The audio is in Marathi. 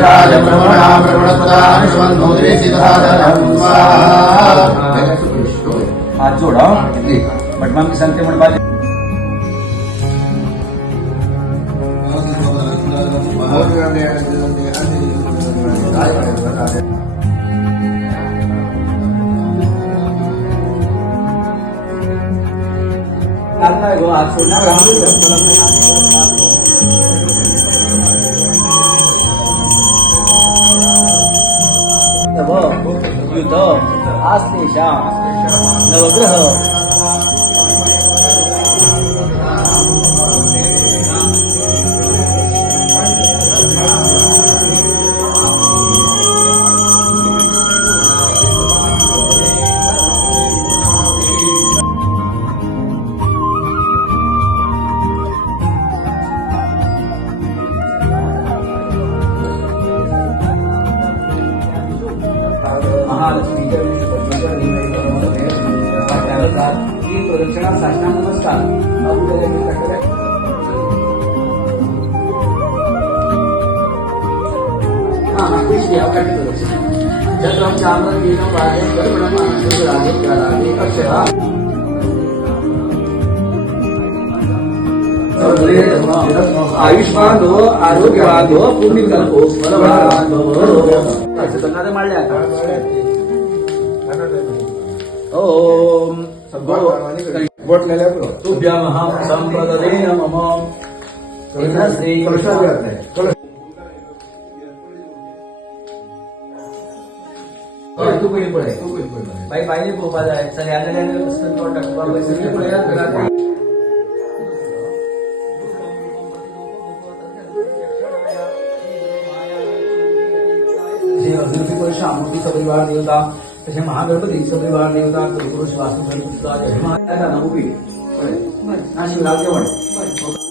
वज्राय ब्रह्मणा ब्रह्मणपदानुष्वन्नोदरे सिद्धाधरं स्वाहा। हात जोडा भटमांगी सांगते म्हण पाहिजे हात सोडणार युद्ध आश्लेषा नवग्रह प्रदक्षिणा साष्टांग नमस्कार आयुष्मान हो आरोग्यवान हो पुण्यकाल हो माळले आता ओम तुभ्यं संपदते नमः श्री तू कोणी पडे बाई पाहिजे पोपा जाय चल याने संतोष टाकवा पैसे प्रयास करा जे अर्जुनची परीक्षा अमृतीचा परिवार देवता तसे महागणपतीचा परिवार देवता गुरु वास्तू गणपतीचा जन्म आहे ना उभी नाशिक लागेवाड